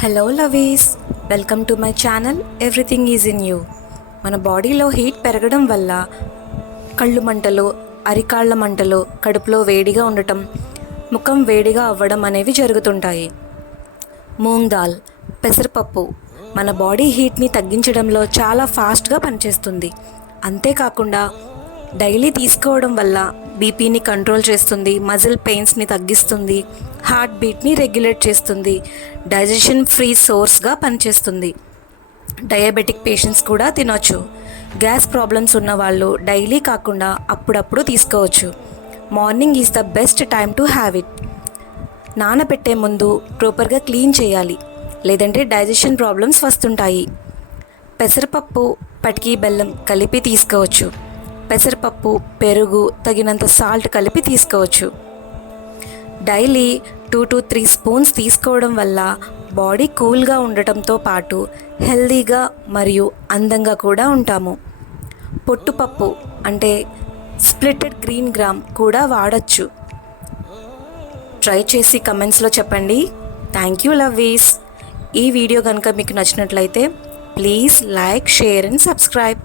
Hello lovies, welcome to my channel everything is in you. మన బాడీలో heat పెరగడం వల్ల కళ్ళు మంటలు, అరికాళ్ళ మంటలు, కడుపులో వేడిగా ఉండటం, ముఖం వేడిగా అవ్వడం అనేవి జరుగుతుంటాయి. మూంగ్ దాల్, పెసరపప్పు మన బాడీ హీట్ని తగ్గించడంలో చాలా ఫాస్ట్గా పనిచేస్తుంది. అంతేకాకుండా డైలీ తీసుకోవడం వల్ల బీపీని కంట్రోల్ చేస్తుంది, మజిల్ పెయిన్స్ని తగ్గిస్తుంది, హార్ట్ బీట్ని రెగ్యులేట్ చేస్తుంది, డైజెషన్ ఫ్రీ సోర్స్గా పనిచేస్తుంది. డయాబెటిక్ పేషెంట్స్ కూడా తినొచ్చు. గ్యాస్ ప్రాబ్లమ్స్ ఉన్న వాళ్ళు డైలీ కాకుండా అప్పుడప్పుడు తీసుకోవచ్చు. Morning is the best time to have it. నానబెట్టే ముందు ప్రాపర్గా క్లీన్ చేయాలి, లేదంటే డైజెషన్ ప్రాబ్లమ్స్ వస్తుంటాయి. పెసరపప్పు, పటికీ బెల్లం కలిపి తీసుకోవచ్చు. పెసరపప్పు, పెరుగు, తగినంత సాల్ట్ కలిపి తీసుకోవచ్చు. డైలీ 2 to 3 స్పూన్స్ తీసుకోవడం వల్ల బాడీ కూల్గా ఉండటంతో పాటు హెల్దీగా మరియు అందంగా కూడా ఉంటాము. పొట్టుపప్పు అంటే స్ప్లిటెడ్ గ్రీన్ గ్రామ్ కూడా వాడచ్చు. ట్రై చేసి కమెంట్స్లో చెప్పండి. Thank you lovies. ఈ వీడియో కనుక మీకు నచ్చినట్లయితే please like, share and subscribe.